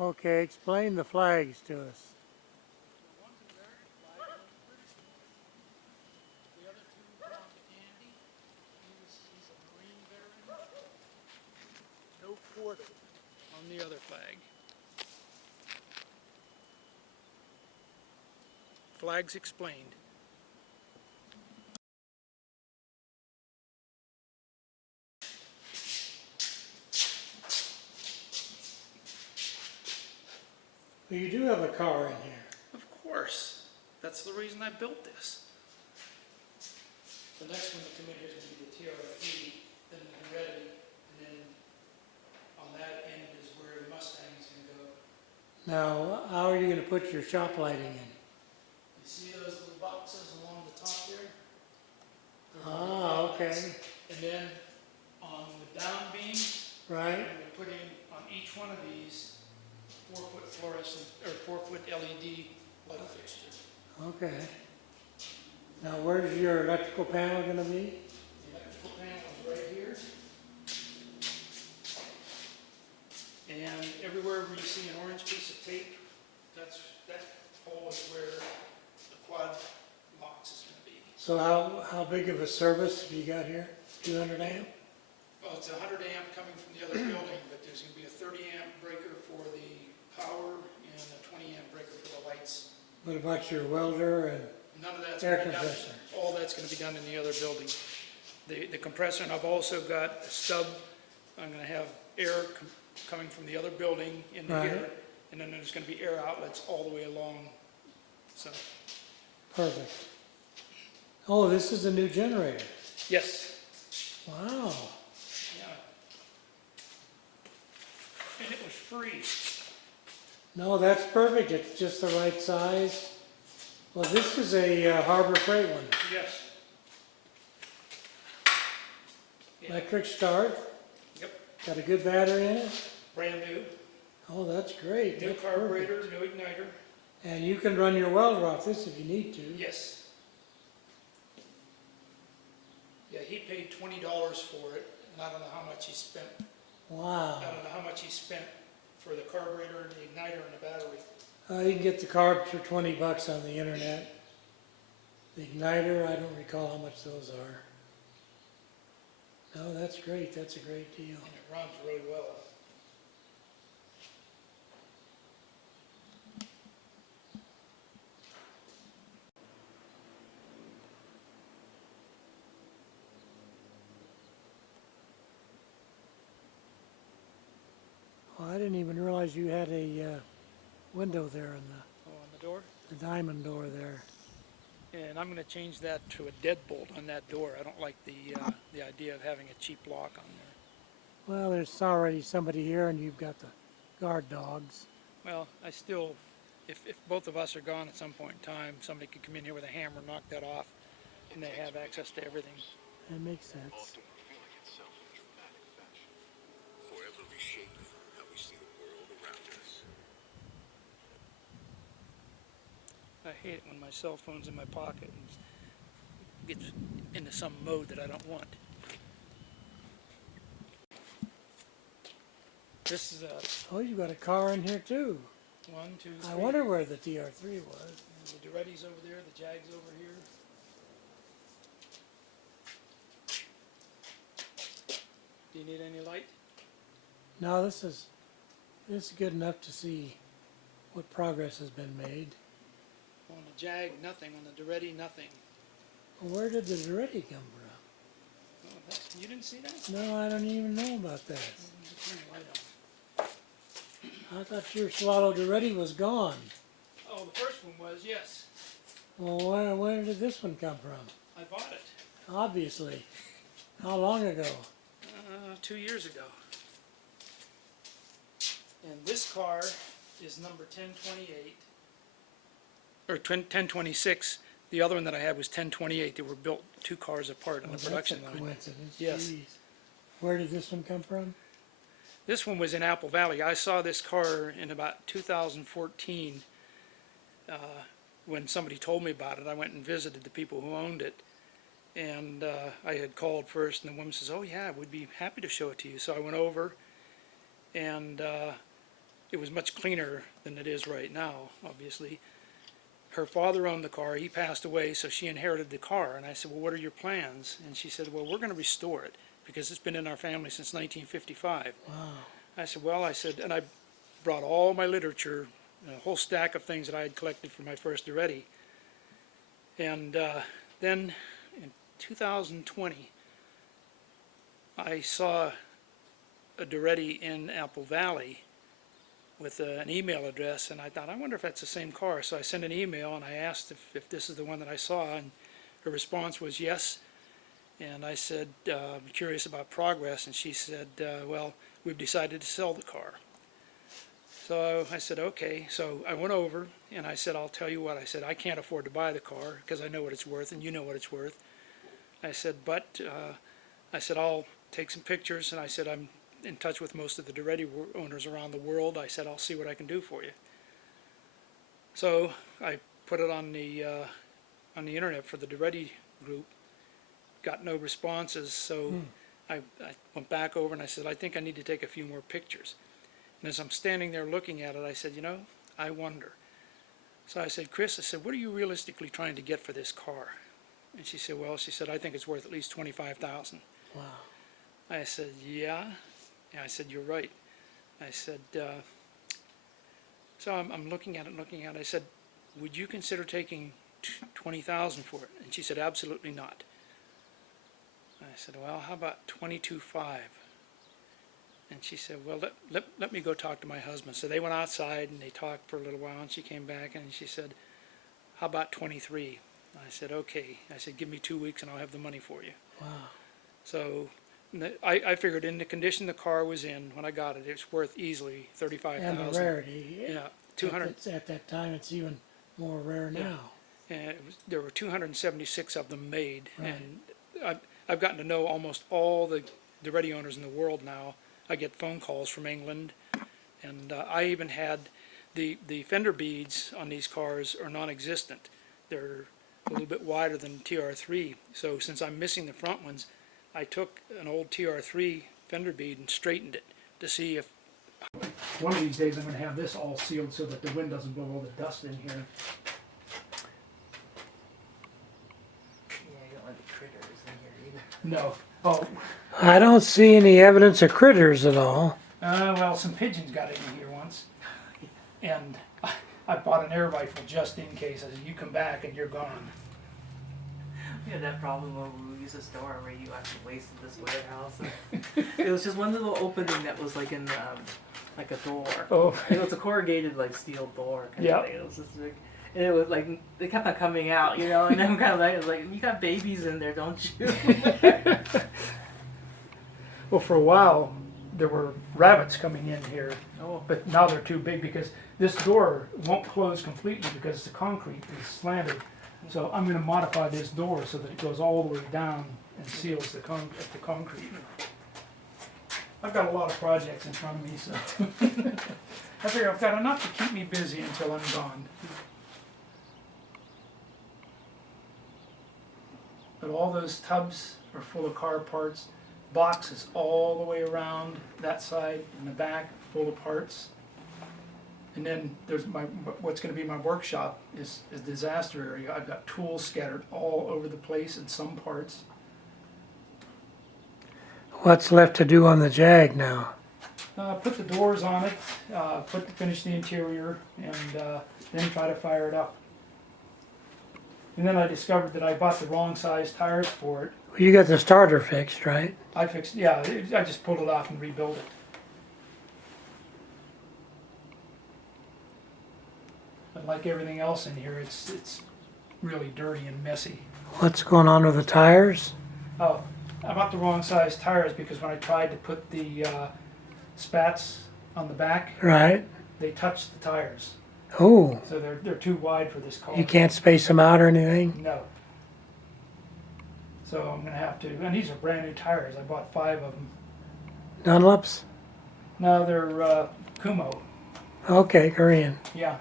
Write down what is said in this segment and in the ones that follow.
Okay, explain the flags to us. The one's an American flag, one British flag. The other two belong to Andy. He's a Marine veteran. No quarter on the other flag. Flags explained. Well, you do have a car in here. Of course. That's the reason I built this. The next one to come in here is going to be the TRF, then the Ready, and then on that end is where the Mustang's going to go. Now, how are you going to put your shop lighting in? You see those little boxes along the top there? Ah, okay. And then on the down beams, Right. I'm going to put in on each one of these 4-foot fluorescent or 4-foot LED light fixture. Okay. Now, where's your electrical panel going to be? The electrical panel is right here. And everywhere where you see an orange piece of tape, that hole is where the quad box is going to be. So how big of a service have you got here? 200 amp? Well, it's a 100 amp coming from the other building, but there's going to be a 30 amp breaker for the power and a 20 amp breaker for the lights. What about your welder and None of that's air going to be done. compressor? All that's going to be done in the other building. The compressor, and I've also got a stub. I'm going to have air coming from the other building into Right. here, and then there's going to be air outlets all the way along. So, Perfect. Oh, this is a new generator. yes, Wow. yeah. And it was free. No, that's perfect. It's just the right size. Well, this is a Harbor Freight one. Yes. Yeah. Electric start. Yep. Got a good battery in it. Brand new. Oh, that's great. New That's carburetor, perfect. new igniter. And you can run your welder off this if you need to. Yes. Yeah, he paid $20 for it, and I don't know how much he spent. Wow. I don't know how much he spent for the carburetor, the igniter, and the battery. You can get the carbs for 20 bucks on the internet. The igniter, I don't recall how much those are. No, that's great. That's a great deal. And it runs really well. Oh, I didn't even realize you had a window there in Oh, on the door? the diamond door there. And I'm going to change that to a deadbolt on that door. I don't like the idea of having a cheap lock on there. Well, there's already somebody here and you've got the guard dogs. Well, I still, if both of us are gone at some point in time, somebody could come in here with a hammer, knock that off, and they have access to everything. That makes sense. Often revealing itself in dramatic fashion, forever reshaping how we see the world around us. I hate it when my cell phone's in my pocket and gets into some mode that I don't want. This is a Oh, you've got a car in here too. 1, 2, 3. I wonder where the TR3 was. The Duretti's over there, the Jag's over here. Do you need any light? No, this is good enough to see what progress has been made. On the Jag, nothing. On the Duretti, nothing. Well, where did the Duretti come Oh, you didn't see that? from? No, I don't even know about that. Turn the light on. I thought your Swallow Duretti was gone. Oh, the first one was, yes. Well, where did this one come from? I bought it Obviously. How long ago? 2 years ago. And this car is number 1028. Or 1026. The other one that I had was 1028. They were built 2 cars apart on Oh, the production that's a line. coincidence. Yes. Jeez. Where did this one come from? This one was in Apple Valley. I saw this car in about 2014 when somebody told me about it. I went and visited the people who owned it. And I had called first, and the woman says, "Oh yeah, we'd be happy to show it to you." So I went over, and it was much cleaner than it is right now, obviously. Her father owned the car, he passed away, so she inherited the car. And I said, well, what are your plans? And she said, well, we're going to restore it because it's been in our family since 1955. Wow. I said, well, I said, and I brought all my literature, a whole stack of things that I had collected for my first Duretti. And then in 2020, I saw a Duretti in Apple Valley with an email address, and I thought, I wonder if that's the same car. So I sent an email and I asked if this is the one that I saw, and her response was yes. And I said, I'm curious about progress, and she said, well, we've decided to sell the car. So I said, okay. So I went over and I said, I'll tell you what. I said, I can't afford to buy the car because I know what it's worth and you know what it's worth. I said, but I said, I'll take some pictures, and I said, I'm in touch with most of the Duretti owners around the world. I said, I'll see what I can do for you. So I put it on the internet for the Duretti group, got no responses, so I went back over and I said, I think I need to take a few more pictures. And as I'm standing there looking at it, I said, you know, I wonder. So I said, Chris, I said, what are you realistically trying to get for this car? And she said, well, she said, I think it's worth at least $25,000. Wow. I said, yeah. I said, you're right. I said, so I'm looking at it, I said, would you consider taking $20,000 for it? And she said, absolutely not. I said, well, how about $22,500? And she said, well, let me go talk to my husband. So they went outside and they talked for a little while, and she came back and she said, how about $23,000? I said, okay. I said, give me 2 weeks and I'll have the money for you. Wow. So I figured in the condition the car was in when I got it, it's worth easily $35,000. And the rarity. Yeah, 200. At that time, it's even more rare Yeah. now. And there were 276 of them made, Right. and I've gotten to know almost all the Duretti owners in the world now. I get phone calls from England, and I even had the fender beads on these cars are non-existent. They're a little bit wider than TR3, so since I'm missing the front ones, I took an old TR3 fender bead and straightened it to see if one of these days I'm going to have this all sealed so that the wind doesn't blow all the dust in here. Yeah, you don't want the critters in here either. No. Oh, I don't see any evidence of critters at all. well, some pigeons got in here once, and I bought an air rifle just in case. I said, you come back and you're gone. We had that problem when we used a store where you actually wasted this warehouse. It was just one little opening that was like in like a door. Oh. It was a corrugated like steel door. Kind Yeah. of thing. It was just big. And it was like they kept on coming out, you know. And I'm kind of like, it was like, you got babies in there, don't you? Well, for a while, there were rabbits coming in here, Oh. but now they're too big because this door won't close completely because the concrete is slanted. So I'm going to modify this door so that it goes all the way down and seals the concrete. I've got a lot of projects in front of me, so I figure I've got enough to keep me busy until I'm gone. But all those tubs are full of car parts, boxes all the way around that side and the back full of parts. And then there's what's going to be my workshop is a disaster area. I've got tools scattered all over the place in some parts. What's left to do on the Jag now? Put the doors on it, finish the interior, and then try to fire it up. And then I discovered that I bought the wrong size tires for it. You got the starter fixed, right? I just pulled it off and rebuilt it. But like everything else in here, it's really dirty and messy. What's going on with the tires? Oh, I bought the wrong size tires because when I tried to put the spats on the back, Right. they touched the tires. Oh, So they're too wide for this car. you can't space them out or anything? No. So I'm gonna have to, and these are brand new tires. I bought 5 of them. Dunlops? No, they're Kumo. Okay, Korean. Yeah.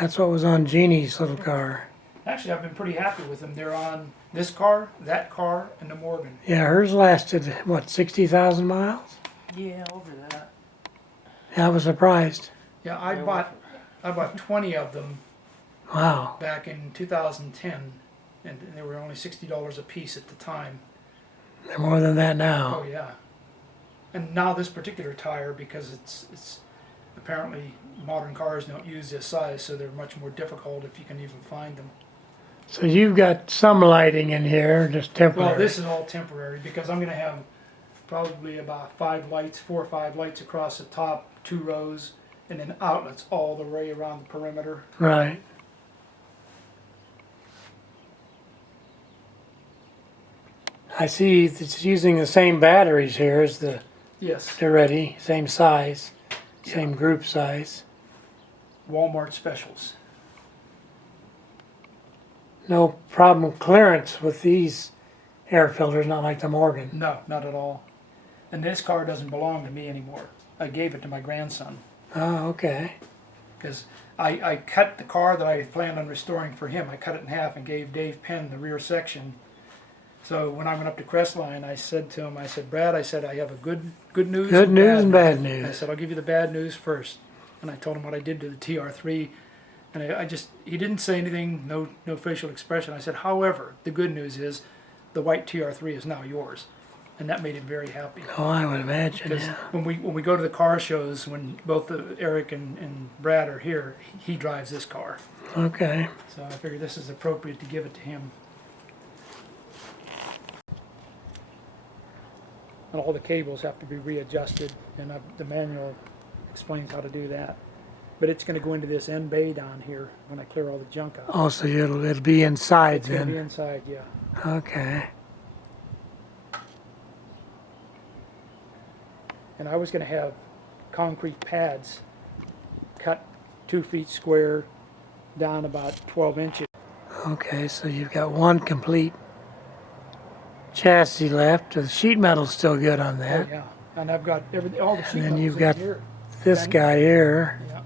That's what was on Jeannie's little car. Actually, I've been pretty happy with them. They're on this car, that car, and the Morgan. Yeah, hers lasted, what, 60,000 miles? Yeah, over that. I was surprised. Yeah, I bought 20 of them Wow. back in 2010, and they were only $60 a piece at the time. They're more than that now. Oh yeah. And now this particular tire, because it's apparently modern cars don't use this size, so they're much more difficult if you can even find them. So you've got some lighting in here, just temporary. Well, this is all temporary because I'm going to have probably about 4 or 5 lights across the top, 2 rows, and then outlets all the way around the perimeter. Right. I see it's using the same batteries here as the Yes, ready, same size, same group size. Walmart specials. No problem clearance with these air filters, not like the Morgan. No, not at all. And this car doesn't belong to me anymore. I gave it to my grandson Oh, okay. because I cut the car that I had planned on restoring for him. I cut it in half and gave Dave Penn the rear section. So when I went up to Crestline, I said to him, I said, Brad, I said, I have a good news. Good news and bad I news. said, I'll give you the bad news first. And I told him what I did to the TR3. And he didn't say anything, no facial expression. I said, however, the good news is the white TR3 is now yours. And that made him very happy. Oh, I would imagine. Because Yeah. when we go to the car shows, when both Eric and Brad are here, he drives this car. Okay. So I figured this is appropriate to give it to him. And all the cables have to be readjusted, and the manual explains how to do that. But it's going to go into this end bay down here when I clear all the junk out. Oh, so it'll be inside It's going to be then. inside, yeah. Okay. And I was going to have concrete pads cut 2 feet square down about 12 inches. Okay, so you've got one complete chassis left. The sheet metal's still good on Oh, that. yeah. And I've got all the sheet And then metals you've in got here. this Okay. guy here. Yeah.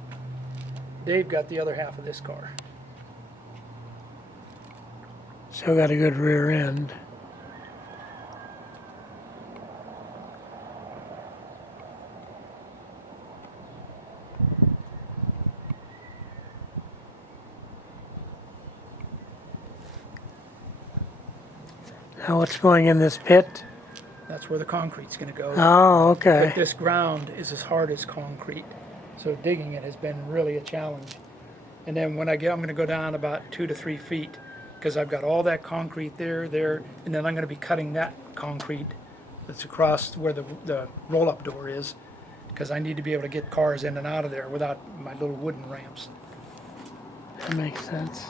Dave got the other half of this car. Still got a good rear end. Now what's going in this pit? That's where the concrete's going to go. Oh, okay. But this ground is as hard as concrete, so digging it has been really a challenge. And then when I'm going to go down about 2 to 3 feet because I've got all that concrete there, and then I'm going to be cutting that concrete that's across where the roll-up door is, because I need to be able to get cars in and out of there without my little wooden ramps. That makes sense.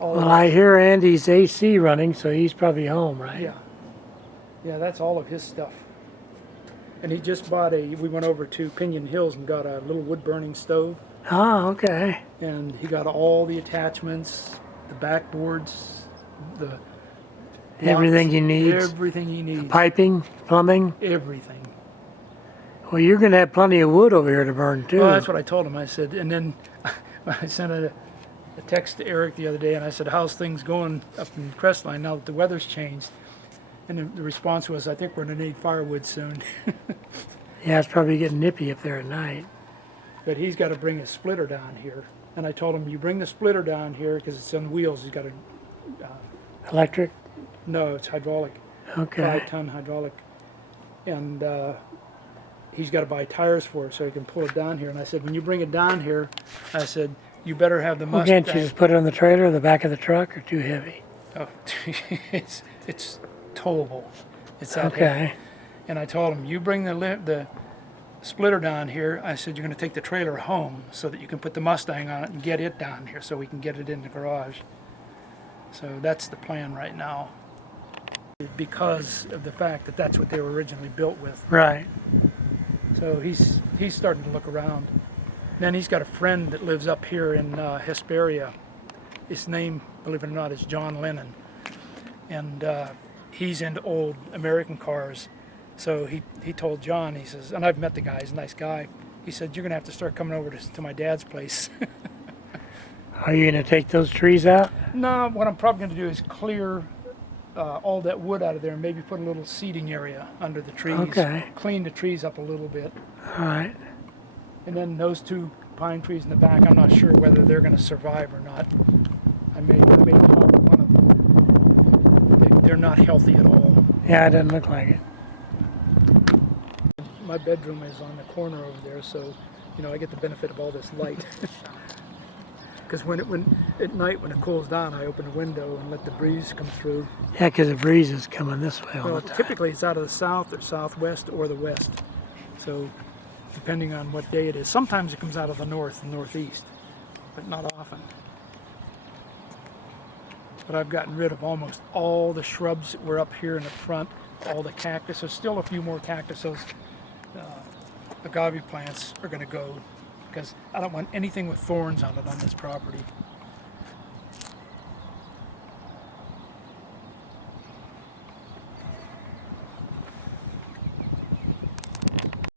Well, I hear Andy's AC running, so he's probably home, right? Yeah. Yeah, that's all of his stuff. And he just bought we went over to Pinion Hills and got a little wood burning stove. Oh, okay. And he got all the attachments, the backboards, the Everything he needs. everything he needs, Piping, plumbing. everything. Well, you're going to have plenty of wood over here to burn, too. Well, that's what I told him. I said, and then I sent a text to Eric the other day, and I said, "How's things going up in Crestline now that the weather's changed?" And the response was, "I think we're going to need firewood soon." Yeah, it's probably getting nippy up there at night. But he's got to bring a splitter down here, and I told him, "You bring the splitter down here because it's on wheels. He's got to." Electric? No, it's hydraulic. Okay. 5-ton hydraulic, and he's got to buy tires for it so he can pull it down here. And I said, when you bring it down here, I said, you better have the Well, Mustang. can't you just put it on the trailer or the back of the truck, or too heavy? Oh, it's towable. It's that heavy. Okay. And I told him, you bring the splitter down here. I said, you're going to take the trailer home so that you can put the Mustang on it and get it down here so we can get it in the garage. So that's the plan right now, because of the fact that that's what they were originally built with. Right. So he's starting to look around. Then he's got a friend that lives up here in Hesperia. His name, believe it or not, is John Lennon. And he's into old American cars. So he told John, he says, and I've met the guy, he's a nice guy. He said, you're going to have to start coming over to my dad's place. Are you going to take those trees out? No, what I'm probably going to do is clear all that wood out of there and maybe put a little seating area under the trees. Okay. Clean the trees up a little bit. All right. And then those two pine trees in the back, I'm not sure whether they're going to survive or not. I may top one of them. They're not healthy at all. Yeah, it doesn't look like it. My bedroom is on the corner over there, so I get the benefit of all this light. Because when at night when it cools down, I open the window and let the breeze come through. Yeah, because the breeze is coming this way all Well, the time. typically it's out of the south or southwest or the west. So depending on what day it is, sometimes it comes out of the north and northeast, but not often. But I've gotten rid of almost all the shrubs that were up here in the front, all the cactus. There's still a few more cactus. Those agave plants are going to go because I don't want anything with thorns on it on this property.